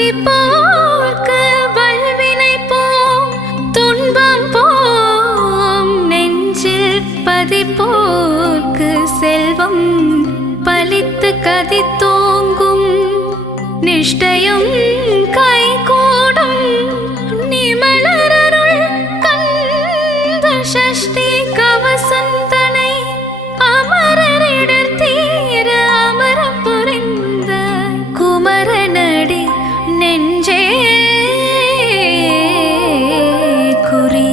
துதிப்போர்க்கு வல்வினை போம் துன்பம் போம் நெஞ்சில் பதிப்போர்க்கு செல்வம் பலித்து கதித்தோங்கும் நிஷ்டையும் கைகூடும் நிமலரருள் கந்த சஷ்டி கவசந்தனை அமரரிடர் தீர அமரம் புரிந்த குமரனடி நெஞ்சே குறி.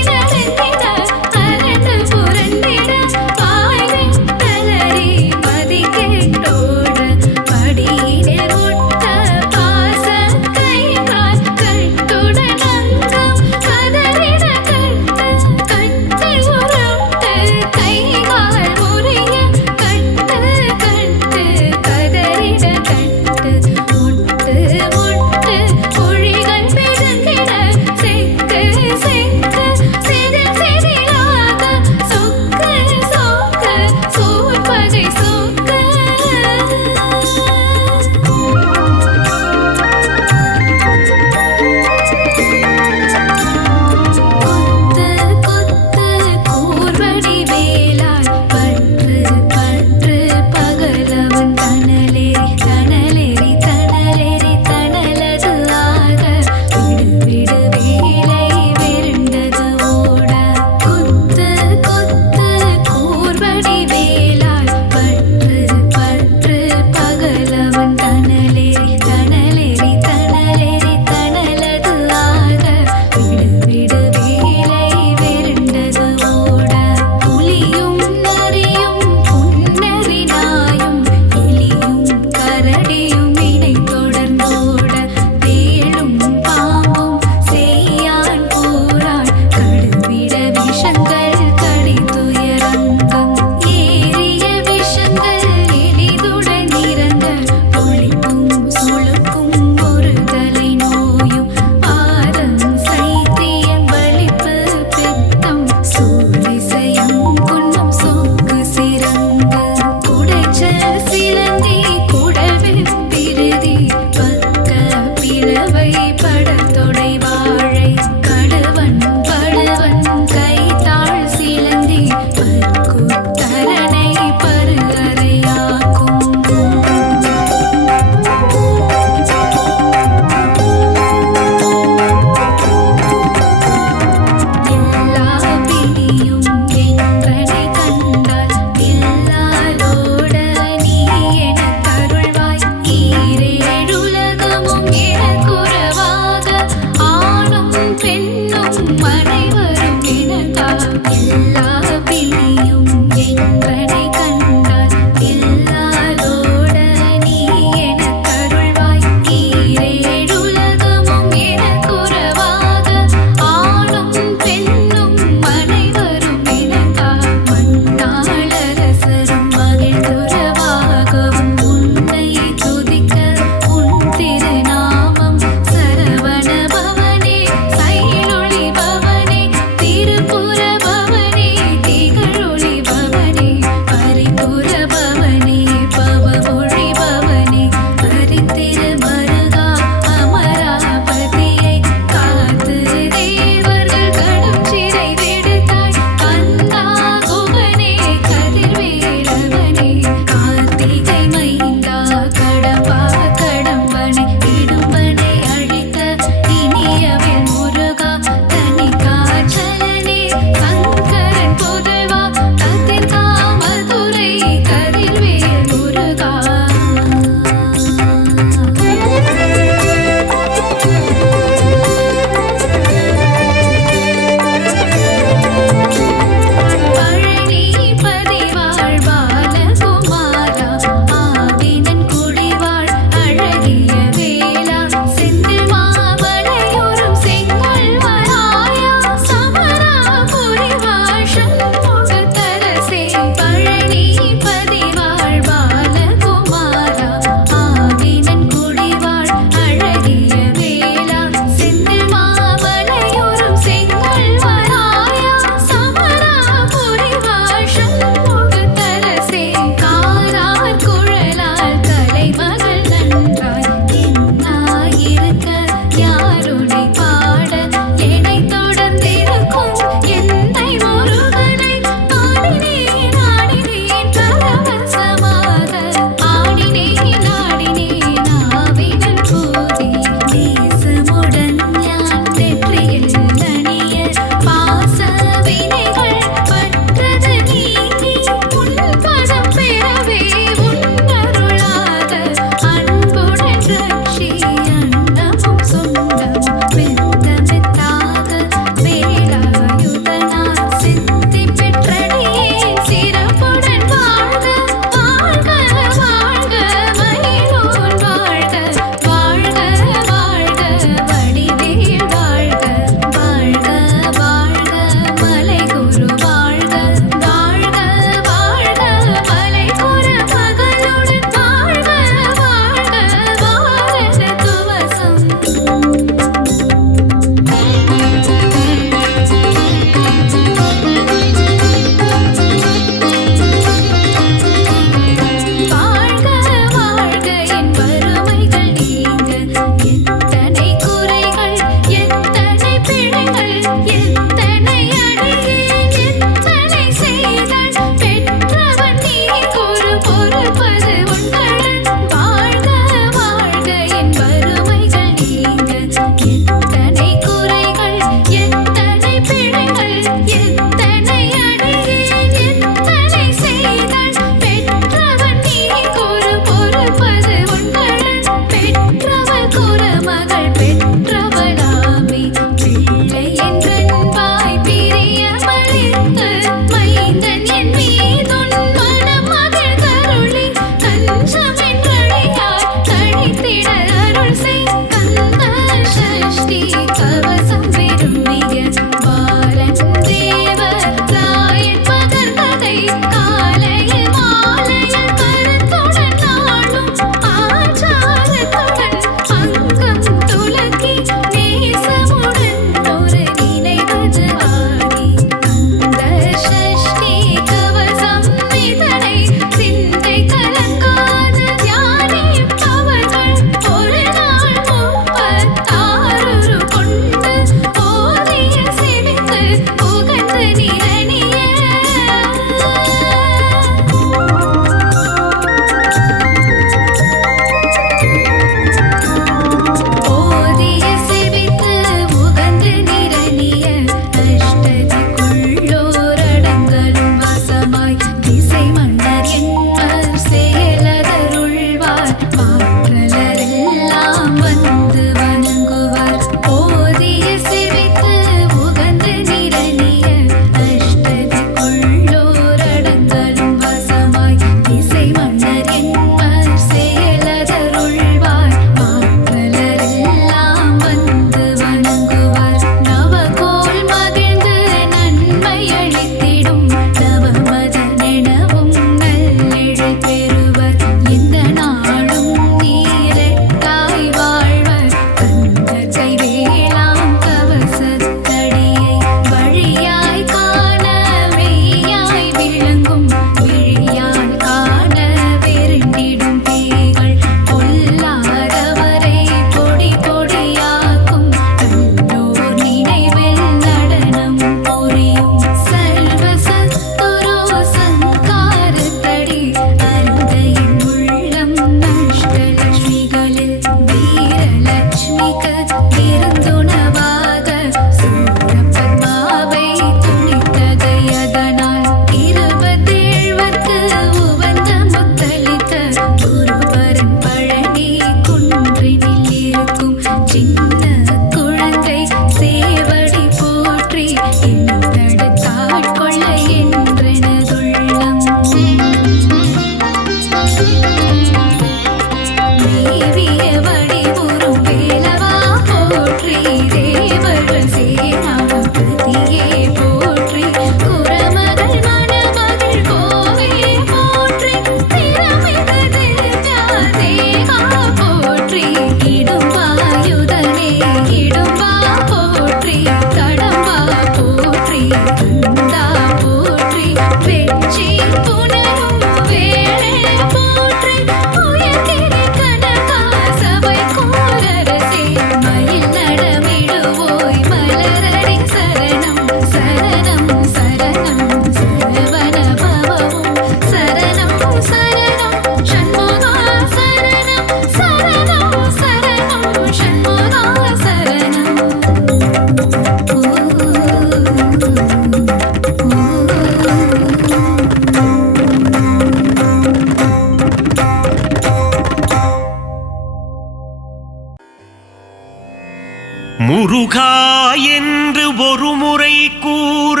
என்று ஒரு முறை கூற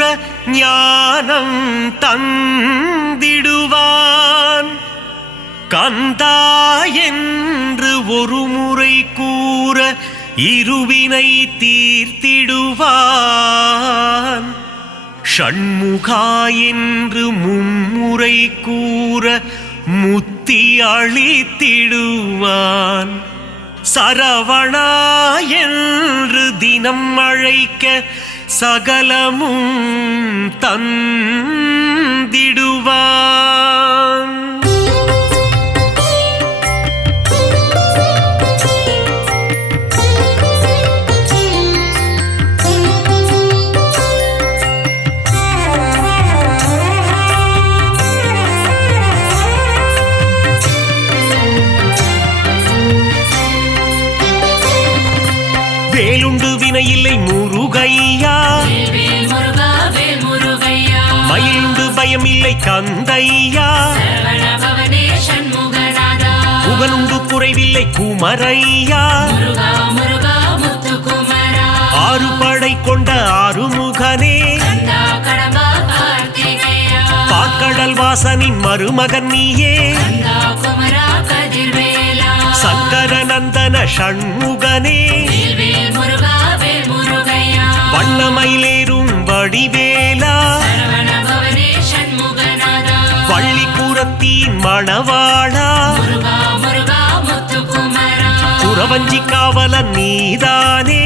ஞானம் தந்திடுவான். கந்தா என்று ஒரு முறை கூற இருவினை தீர்த்திடுவான். ஷண்முகா என்று மும்முறை கூற முத்தி அளித்திடுவான். சரவணா என்று தினம் அழைக்க சகலமும் தந்திடுவான். வேலுண்டு வினையில்லை முருகையா, மயிலுண்டு பயமில்லை கந்தையா, புகழுண்டு குறைவில்லை குமரையா, ஆறு படை கொண்ட ஆறுமுகனே, பாக்கடல் வாசனின் மருமகன் நீயே, சங்கர நந்தன ஷண்முகனே, வண்ணமயிலேறும் வடிவேலா, வள்ளிக்கூரத்தின் மணவாளா, குறவஞ்சி காவலன் நீதானே,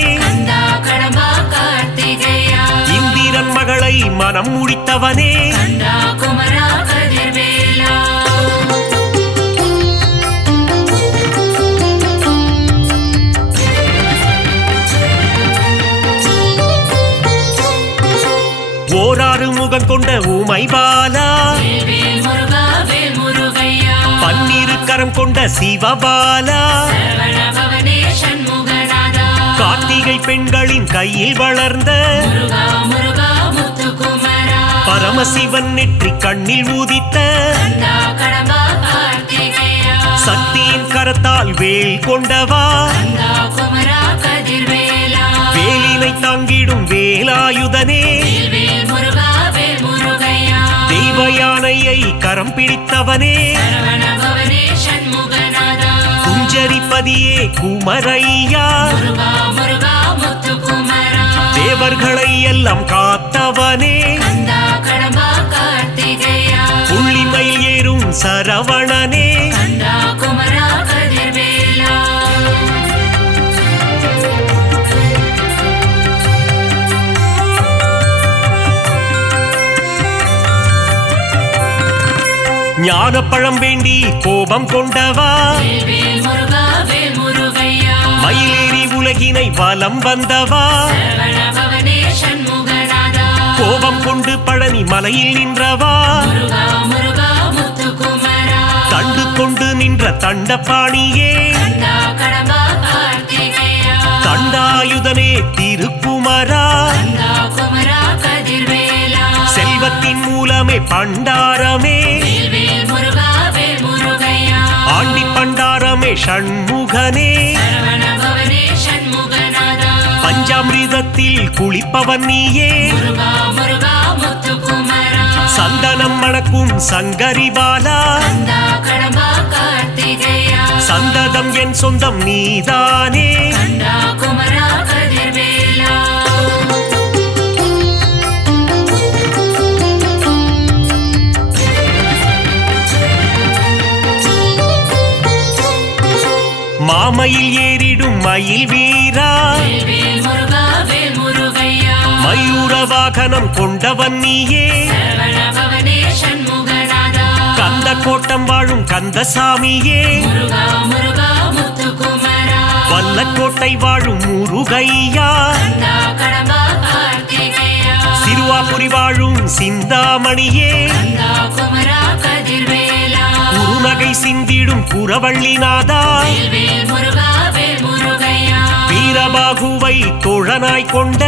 இந்திரன் மகளை மனம் முடித்தவனே, ஓராறு முகம் கொண்ட ஊமை பாலா, பன்னிரு கரம் கொண்ட சிவபாலா, கார்த்திகை பெண்களின் கையில் வளர்ந்த பரமசிவன் நெற்றி கண்ணில் ஊதித்த சக்தியின் கரத்தால் வேல் கொண்டவா, வேலினை தாங்கிடும் வேலாயுதனே, தெய்வ யானையை கரம் பிடித்தவனே, குஞ்சரிப்பதியே குமரையா, தேவர்களை எல்லாம் காத்தவனே, புள்ளிமயில் ஏறும் சரவணனே, ஞானப்பழம் வேண்டி கோபம் கொண்டவா, மயிலேறி உலகினை வலம் வந்தவா, கோபம் கொண்டு பழனி மலையில் நின்றவா, தண்டு கொண்டு நின்ற தண்டபாணியே, தண்டாயுதனே திருக்குமரா, செல்வத்தின் மூலமே பண்டாரமே, ஆண்டி பண்டாரமே ஷண்முகனே, பஞ்சாமிர்தத்தில் குளிப்பவன் நீயே, சந்தனம் மணக்கும் சங்கரிபாலா, சந்ததம் என் சொந்தம் நீதானே, மாமயில் ஏறிடும் மயில் வீரா, மயூர வாகனம் கொண்டவன் நீயே, கந்த கோட்டம் வாழும் கந்தசாமியே, வல்லக்கோட்டை வாழும் முருகையா, சிறுவாபுரி வாழும் சிந்தாமணியே, குறுநகை சிந்திடும் குறவள்ளிநாதா, வீரபாகுவை தோழனாய் கொண்ட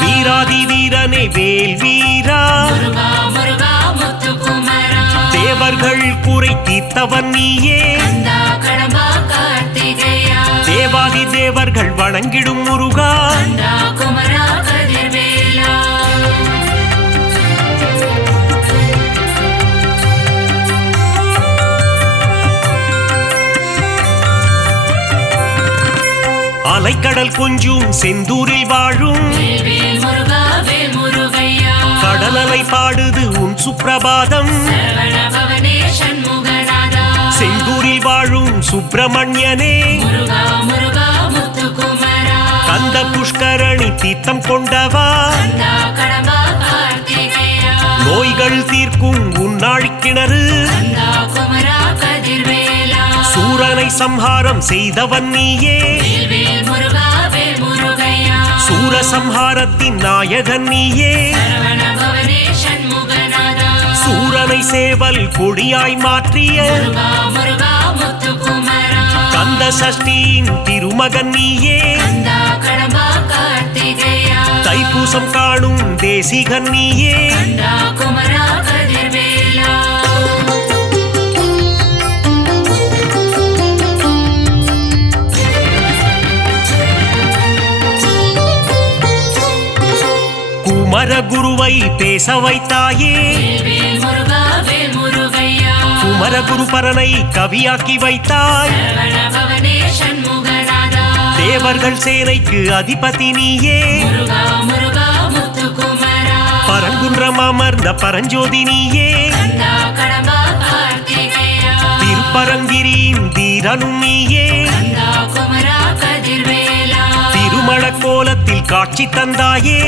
வீராதி வீரனே வேல் வீரா, தேவர்கள் குறை தீர்த்தவன் நீயே, தேவாதி தேவர்கள் வணங்கிடும் முருகா குமரா கதிர்வேலா அலைக்கடல் கொஞ்சும் செந்தூரில் வாழும் கடலலை பாடுது உன் சுப்பிரபாதம் செந்தூரில் வாழும் சுப்பிரமணியனே கந்த புஷ்கரணி தீர்த்தம் கொண்டவா நோய்கள் தீர்க்கும் உன்னாழி கிணறு சூரனை சம்ஹாரம் செய்தவன் நீயே சூரசம்ஹாரத்தின் நாயகன் நீயே சூரனை சேவல் கொடியாய் மாற்றிய கந்த சஷ்டியின் திருமகன் நீயே தைப்பூசம் காணும் தேசிகன் நீயே குமரகுருவை பேச வைத்தாயே குமரகுரு பரனை கவியாக்கி வைத்தாய் தேவர்கள் சேனைக்கு அதிபதி நீயே பரங்குன்றம் அமர்ந்த பரஞ்சோதி நீயே திருப்பரங்கிரியின் தீரனும் நீயே திருமண கோலத்தில் காட்சி தந்தாயே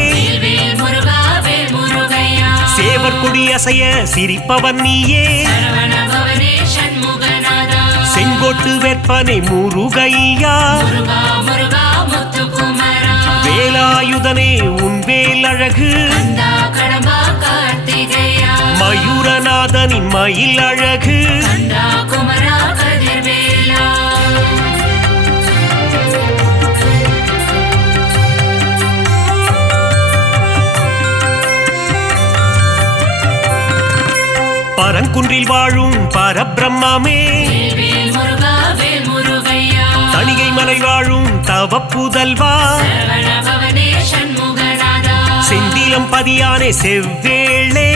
சேவர் கொடி அசைய சிரிப்பவன் நீயே செங்கோட்டு வெப்பனை முருகையா வேலாயுதனே உன் வேல் அழகு மயூரநாதனின் மயில் அழகு பரங்குன்றில் வாழும் பரபிரம்மே தணிகை மலை வாழும் தவ புதல்வா செந்திலம் பதியானே செவ்வேளே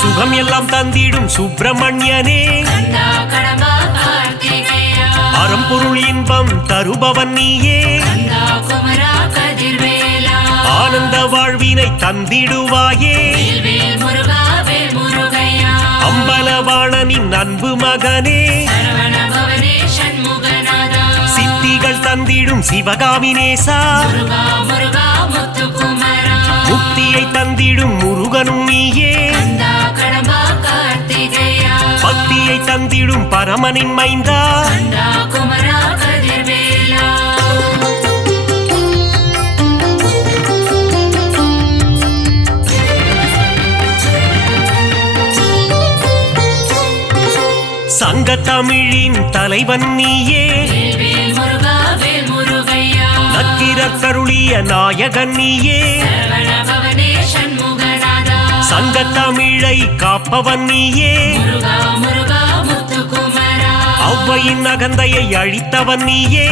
சுகம் எல்லாம் தந்திடும் சுப்பிரமணியனே அறம்பொருள் இன்பம் தருபவன் நீயே ஆனந்த வாழ்வினை தந்திடுவாயே அம்பலவாணனின் அன்பு மகனே சித்திகள் தந்திடும் சிவகாமினேசா முக்தியை தந்திடும் முருகனும் நீயே பக்தியை தந்திடும் பரமனின் மைந்தா சங்க தமிழின் தலைவன் நீயே நக்கீரர் கருளிய நாயகன் நீயே சங்க தமிழை காப்பவன் நீயே ஔவையின் அகந்தையை அழித்தவன் நீயே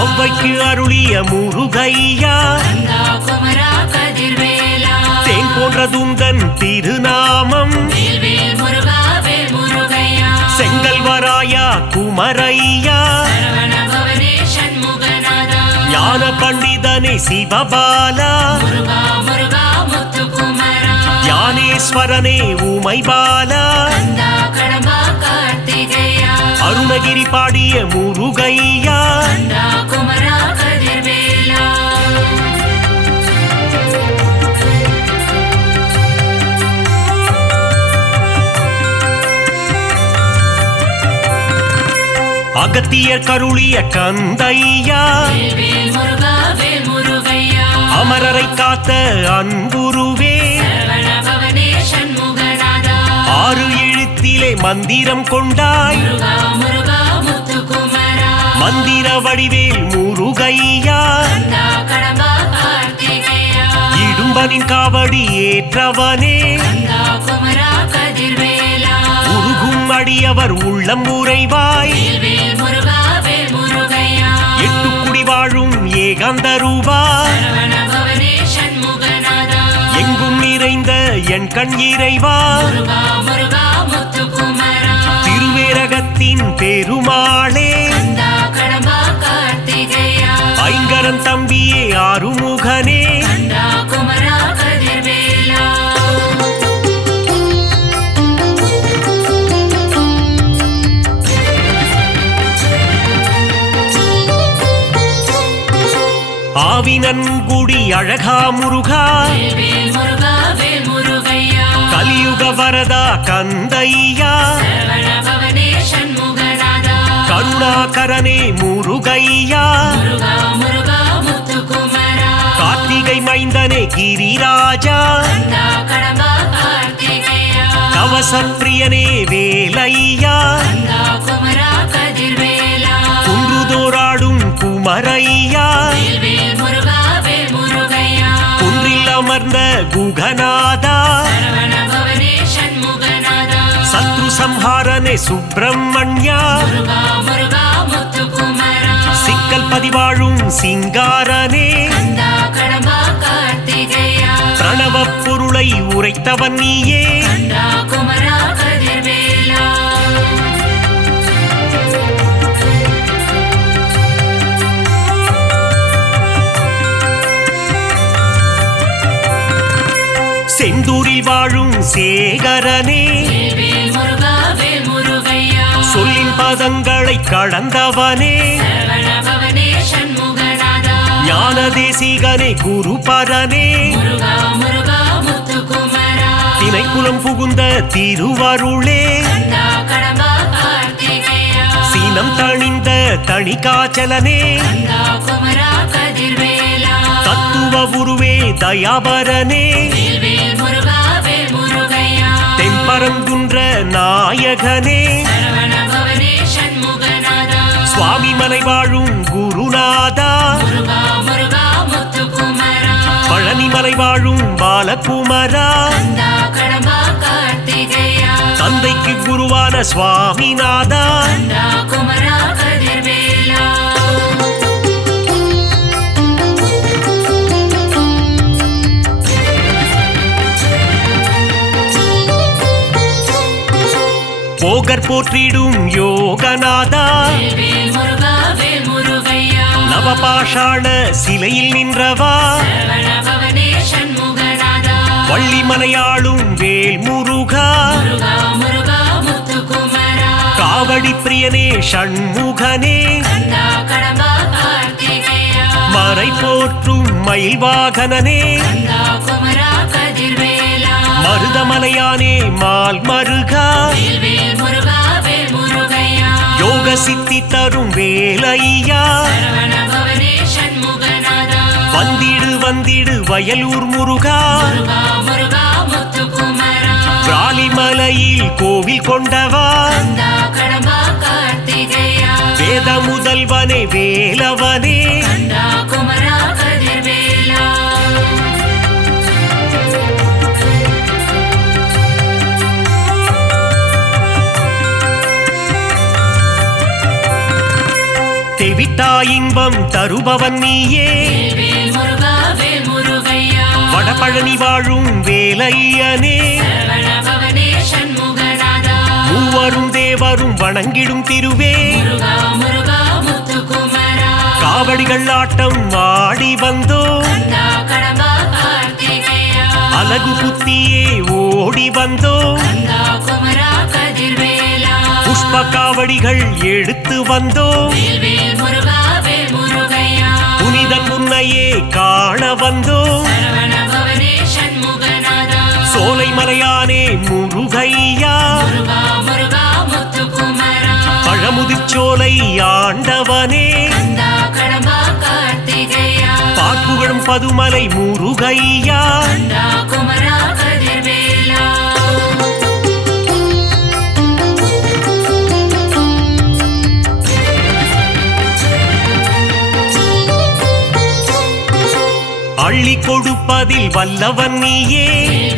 ஔவைக்கு அருளிய முருகையா தேன் போன்ற துந்தன் திருநாமம் செங்கல்வராயா குமரையா ஞான பண்டிதனே சிவபாலா ஞானேஸ்வரனே உமைபாலா அருணகிரி பாடிய முருகையா அகத்தியர் கருளிய கந்தையா அமரரை காத்த அன்புருவே ஆறு எழுத்திலே மந்திரம் கொண்டாய் மந்திர வடிவேல் முருகையா இடும்பனின் காவடி ஏற்றவனே உருகும் அடியவர் உள்ளம் உறைவாய் வேல் முருகா வேல் முருகையா எட்டுக்குடி வாழும் ஏகாந்த ரூபா சரவண பவனே சண்முகநாதா எங்கும் நிறைந்த என் கண் இறைவா முருகா முருகா முத்துக்குமரா திருவேரகத்தின் பெருமாளே கந்தா கடம்பா கார்த்திகேயா ஐங்கரன் தம்பியே ஆறுமுகனே கந்தா குமரா கதிர்வேலா ஆவினன்குடி அழகா முருகா வேல் முருகா வேல் முருகையா கலியுக வரதா கந்தையா சரவண பவனே சண்முகநாதா கருணாகரனே முருகையா முருகா முருகா முத்துக்குமரா கார்த்திகை மைந்தனே கிரிராஜா கந்தா கடம்பா கார்த்திகேயா கவசப்பிரியனே வேலையா கந்தா குமரா கதிர்வேலா குன்றுதோராடும் குமரையா வேல் முருகா வேல் முருகையா குன்றில் அமர்ந்த குகநாதா சரவண பவனே சண்முகநாதா சத்ரு சம்ஹாரனே சுப்பிரமணியா முருகா முருகா முத்துக்குமரா சிக்கல் பதிவாழும் சிங்காரனே கந்தா கடம்பா கார்த்திகேயா பிரணவ பொருளை உரைத்தவன் நீயே கந்தா குமரா கதிர்வேலா செந்தூரில் வாழும் சேகரனே வேல் முருகா வேல் முருகையா சொல்லின் பதங்களை கடந்தவனே சரவண பவனே சண்முகநாதா ஞான தேசிகனே குருபரனே முருகா முருகா முத்துக்குமரா திணைக்குலம் புகுந்த திருவருளே கந்தா கடம்பா கார்த்திகேயா சீனம் தணிந்த தணிகாச்சலனே கந்தா குமரா கதிர்வேலா தத்துவ உருவே தயாபரனே வேல் முருகா வேல் முருகையா தென்பரங்குன்ற நாயகனே சரவண பவனே சண்முகநாதா சுவாமி மலை வாழும் குருநாதா முருகா முருகா முத்துக்குமரா பழனிமலை வாழும் பாலகுமரா கந்தா கடம்பா கார்த்திகேயா தந்தைக்கு குருவான சுவாமிநாதா கந்தா குமரா கதிர்வேலா போகர் போற்றிடும் யோகநாதா வேல் முருகா வேல் முருகையா நவபாஷாண சிலையில் நின்றவா சரவண பவனே சண்முகநாதா வள்ளிமலையாளும் வேல் முருகா முருகா முருகா முத்துக்குமரா காவடி பிரியனே ஷண்முகனே கந்தா கடம்பா கார்த்திகேயா மறை போற்றும் மயில் வாகனனே கந்தா குமரா கதிர்வேலா மருதமலையானே மால் மருகா வேல் முருகா வேல் முருகையா யோக சித்தி தரும் வேலையா சரவண பவனே சண்முகநாதா வந்திடு வந்திடு வயலூர் முருகா முருகா முருகா முத்துக்குமரா பிராலிமலையில் கோவில் கொண்டவா கந்தா கடம்பா கார்த்திகேயா வேத முதல்வனே வேலவனே கந்தா குமரா கதிர்வேலா தெவிட்டா இன்பம் தருபவன் நீயே வேல் முருகா வேல் முருகையா வடபழனி வாழும் வேலையனே சரவண பவனே சண்முகநாதா மூவரும் தேவரும் வணங்கிடும் திருவே முருகா முருகா முத்துக்குமரா காவடிகள் ஆட்டம் ஆடி வந்தோ கந்தா கடம்பா கார்த்திகேயா அலகு குத்தியே ஓடி வந்தோ கந்தா குமரா கதிர்வேலா புஷ்ப காவடிகள் எடுத்து வந்தோ வேல் முருகா வேல் முருகையா புனிதன் உன்னையே காண வந்தோ சரவண பவனே சண்முகநாதா சோலை மலையானே முருகையா முருகா முருகா முத்துக்குமரா பழமுதிர்ச்சோலை ஆண்டவனே கந்தா கடம்பா கார்த்திகேயா பாக்குகளும் பதுமலை முருகையா கந்தா குமரா கதிர்வேலா அள்ளி கொடுப்பதில் வல்லவன் நீயே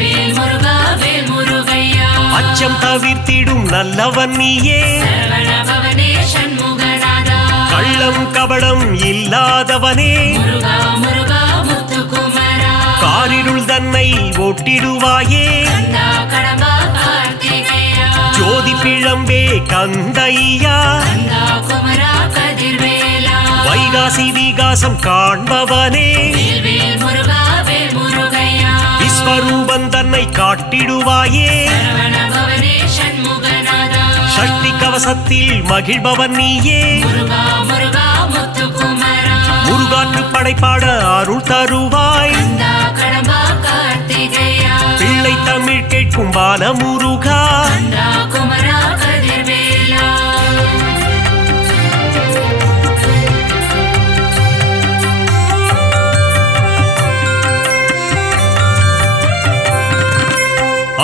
வேல் முருகா வேல் முருகையா அச்சம் தவிர்த்திடும் நல்லவன் நீயே சரவண பவனே சண்முகநாதா கள்ளம் கபடம் இல்லாதவனே முருகா முருகா முத்துக்குமரா காரிருள் தன்னை ஓட்டிடுவாயே கந்தா கடம்பா கார்த்திகேயா ஜோதி பிழம்பே கந்தையா கந்தா குமரா கதிர்வேலா வைகாசி விகாசம் காண்பவனே வேல்வேல் முருகா வேல் முருகையா விஸ்வரூபன் தன்னை காட்டிடுவாயே சரவண பவனே சண்முகநாதா சக்தி கவசத்தில் மகிழ்பவன் நீயே முருகா முருகா முத்துக்குமரா முருகாற்று படைப்பாட அருள் தருவாய் கந்தா கடம்பா கார்த்திகேயா பிள்ளை தமிழ் கேட்கும் பால முருகா கந்தா குமரா கதிர்வேலா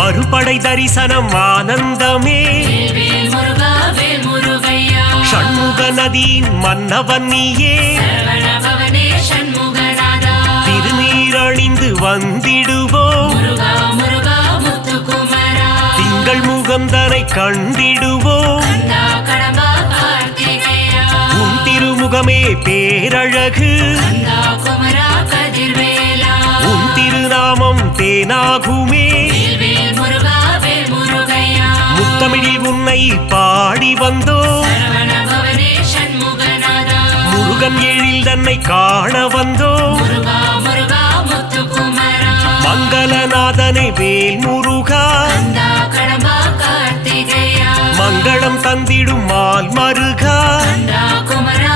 அறுபடை தரிசனம் ஆனந்தமே வேல்வேல் முருகா வேல் முருகையா சண்முக நதியின் மன்னவன் நீயே சரவண பவனே சண்முகநாதா திருநீரணிந்து வந்திடுவோம் முருகா முருகா முத்துக்குமரா திங்கள் முகந்தனை கண்டிடுவோம் கந்தா கடம்பா கார்த்திகேயா உன் திருமுகமே பேரழகு கந்தா குமரா கதிர்வேலா உன் திருநாமம் தேனாகுமே வேல்வேல் முருகா வேல் முருகையா முத்தமிழில் உன்னை பாடி வந்தோம் சரவண பவனே சண்முகநாதா முருகன் எழில் தன்னை காண வந்தோம் முருகா முருகா முத்துக்குமரா மங்களநாதனை வேல் முருகா கந்தா கடம்பா கார்த்திகேயா மங்களம் தந்திடும் மால் மருகா கந்தா குமரா